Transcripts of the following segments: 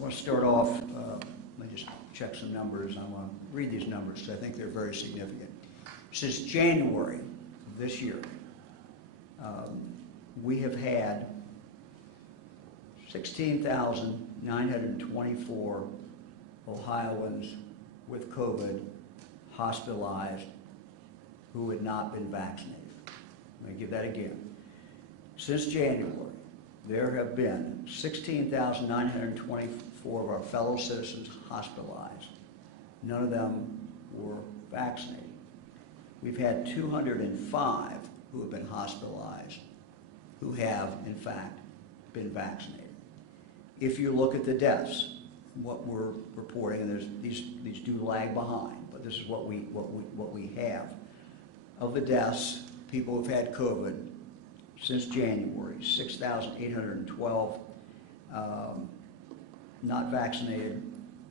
I want to start off, let me just check some numbers. I want to read these numbers because I think they're very significant. Since January of this year, we have had 16,924 Ohioans with COVID hospitalized who had not been vaccinated. Let me give that again. Since January, there have been 16,924 of our fellow citizens hospitalized. None of them were vaccinated. We've had 205 who have been hospitalized who have, in fact, been vaccinated. If you look at the deaths, what we're reporting, and these do lag behind, but this is what we have. Of the deaths, people who've had COVID since January, 6,812 not vaccinated,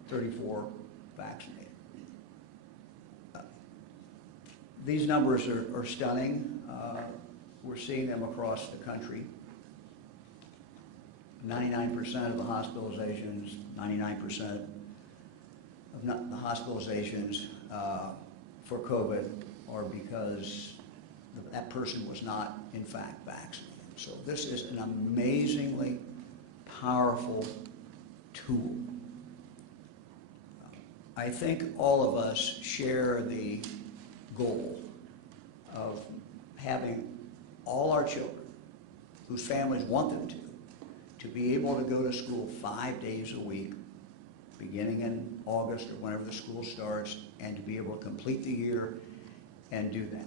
34 vaccinated. These numbers are stunning. We're seeing them across the country. 99% of the hospitalizations, 99% of the hospitalizations for COVID are because that person was not, in fact, vaccinated. So this is an amazingly powerful tool. I think all of us share the goal of having all our children, whose families want them to be able to go to school 5 days a week, beginning in August or whenever the school starts, and to be able to complete the year and do that.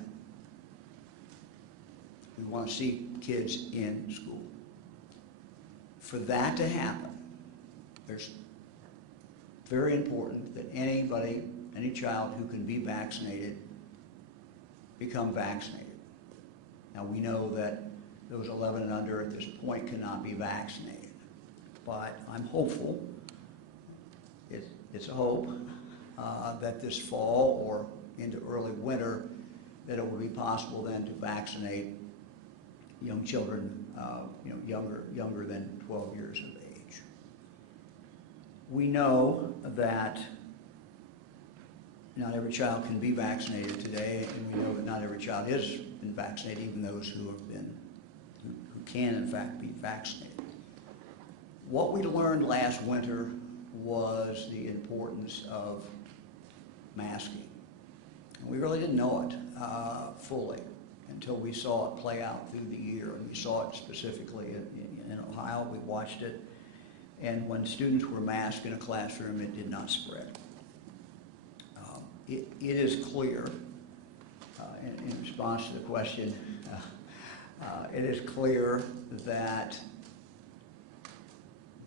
We want to see kids in school. For that to happen, it's very important that anybody, any child who can be vaccinated, become vaccinated. Now we know that those 11 and under at this point cannot be vaccinated, but I'm hopeful, it's a hope, that this fall or into early winter, that it will be possible then to vaccinate young children, younger than 12 years of age. We know that not every child can be vaccinated today, and we know that not every child has been vaccinated, even those who can in fact be vaccinated. What we learned last winter was the importance of masking. And we really didn't know it fully until we saw it play out through the year, and we saw it specifically in Ohio. We watched it, and when students were masked in a classroom, it did not spread. It is clear, in response to the question, it is clear that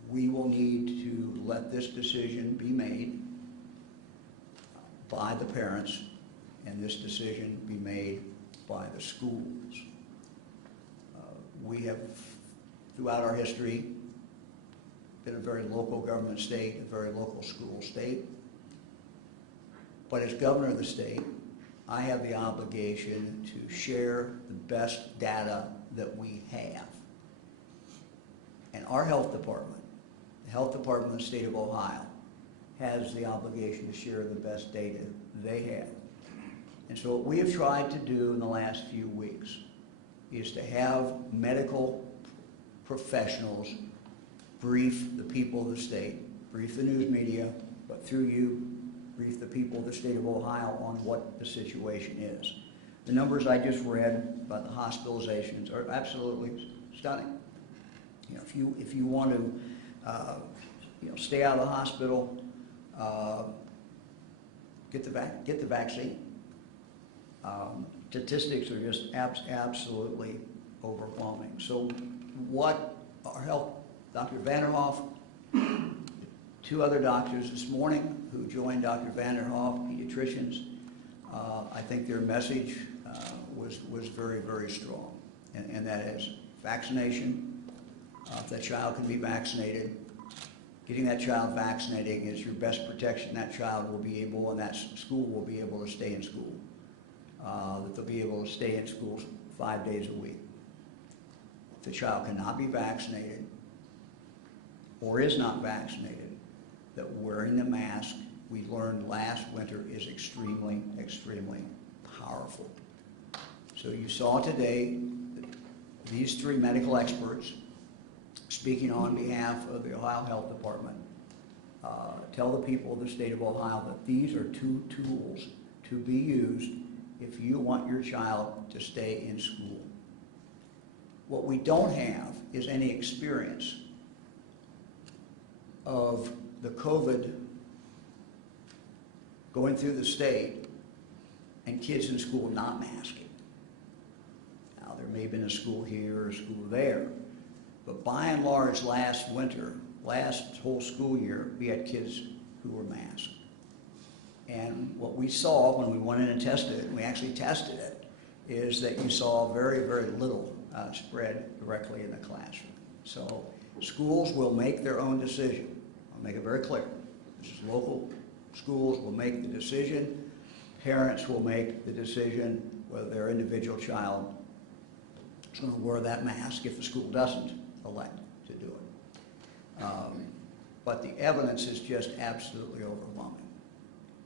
we will need to let this decision be made by the parents, and this decision be made by the schools. We have, throughout our history, been a very local government state, a very local school state. But as governor of the state, I have the obligation to share the best data that we have. And our health department, the health department of the state of Ohio, has the obligation to share the best data they have. And so what we have tried to do in the last few weeks is to have medical professionals brief the people of the state, brief the news media, but through you, brief the people of the state of Ohio on what the situation is. The numbers I just read about the hospitalizations are absolutely stunning. You know, if you want to stay out of the hospital, get the vaccine. Statistics are just absolutely overwhelming. So what our health, Dr. Vanderhoff, two other doctors this morning who joined Dr. Vanderhoff, pediatricians, I think their message was very, very strong. And that is vaccination. If that child can be vaccinated, getting that child vaccinated is your best protection. That child will be able, and that school will be able to stay in school. That they'll be able to stay in school 5 days a week. If the child cannot be vaccinated or is not vaccinated, that wearing the mask, we learned last winter, is extremely, extremely powerful. So you saw today these three medical experts speaking on behalf of the Ohio Health Department tell the people of the state of Ohio that these are two tools to be used if you want your child to stay in school. What we don't have is any experience of the COVID going through the state and kids in school not masking. Now, there may have been a school here or a school there, but by and large, last winter, last whole school year, we had kids who were masked. And what we saw when we went in and tested it, and we actually tested it, is that you saw very, very little spread directly in the classroom. So schools will make their own decision. I'll make it very clear. This is local. Schools will make the decision. Parents will make the decision whether their individual child is going to wear that mask if the school doesn't elect to do it. But the evidence is just absolutely overwhelming.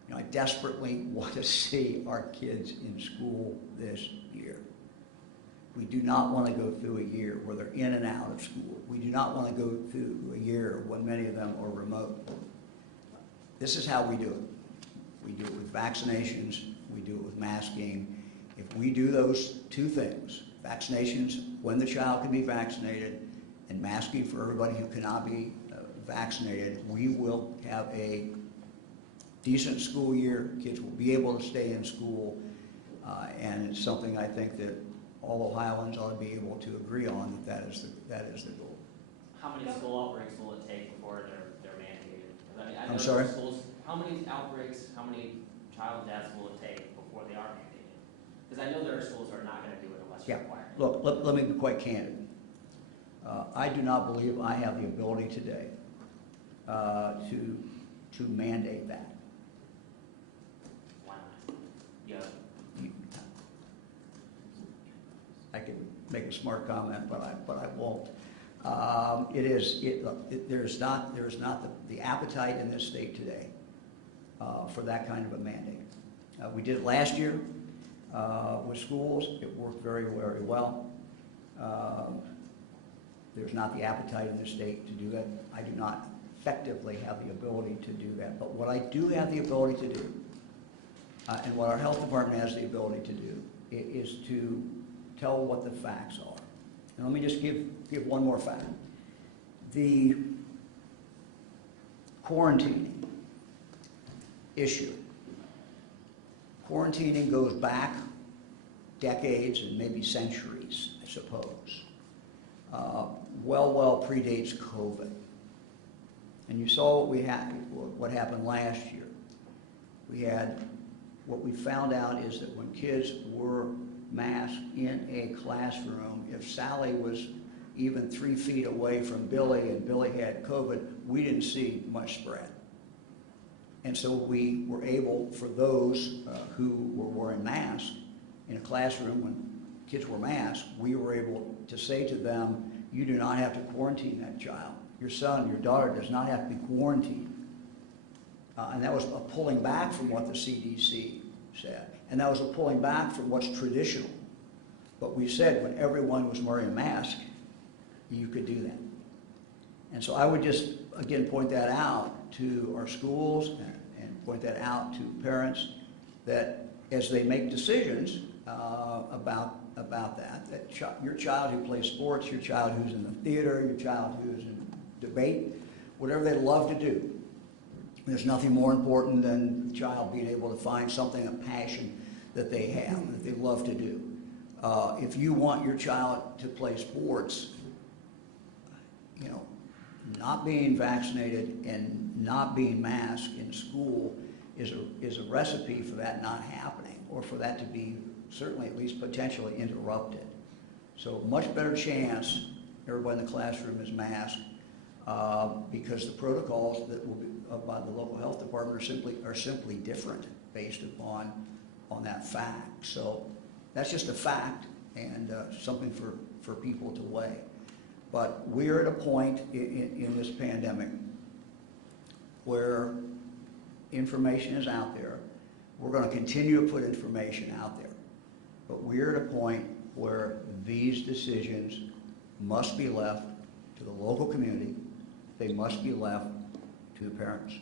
You know, I desperately want to see our kids in school this year. We do not want to go through a year where they're in and out of school. We do not want to go through a year when many of them are remote. This is how we do it. We do it with vaccinations. We do it with masking. If we do those two things, vaccinations when the child can be vaccinated and masking for everybody who cannot be vaccinated, we will have a decent school year. Kids will be able to stay in school, and it's something I think that all Ohioans ought to be able to agree on that is the goal. How many school outbreaks will it take before they're mandated? I mean, I know I'm sorry? schools, how many outbreaks, how many child deaths will it take before they are mandated? Because I know there are schools that are not going to do it unless you're required. Look, let me be quite candid. I do not believe I have the ability today to mandate that. Why not? Yeah. I could make a smart comment, but I won't. There's not the appetite in this state today for that kind of a mandate. We did it last year with schools. It worked very, very well. There's not the appetite in this state to do that. I do not effectively have the ability to do that. But what I do have the ability to do, and what our health department has the ability to do, is to tell what the facts are. And let me just give one more fact. The quarantining issue. Quarantining goes back decades and maybe centuries, I suppose. Well predates COVID. And you saw what happened last year. What we found out is that when kids were masked in a classroom, if Sally was even 3 feet away from Billy and Billy had COVID, we didn't see much spread. And so we were able, for those who were wearing masks in a classroom when kids were masked, we were able to say to them, you do not have to quarantine that child. Your son, your daughter does not have to be quarantined. And that was a pulling back from what the CDC said. And that was a pulling back from what's traditional. But we said when everyone was wearing a mask, you could do that. And so I would just, again, point that out to our schools and point that out to parents that as they make decisions about that your child who plays sports, your child who's in the theater, your child who's in debate, whatever they love to do, there's nothing more important than the child being able to find something, a passion that they have, that they love to do. If you want your child to play sports, not being vaccinated and not being masked in school is a recipe for that not happening, or for that to be certainly at least potentially interrupted. So much better chance everybody in the classroom is masked because the protocols that will be by the local health department are simply different based upon that fact. So that's just a fact and something for people to weigh. But we're at a point in this pandemic where information is out there. We're going to continue to put information out there. But we're at a point where these decisions must be left to the local community. They must be left to the parents.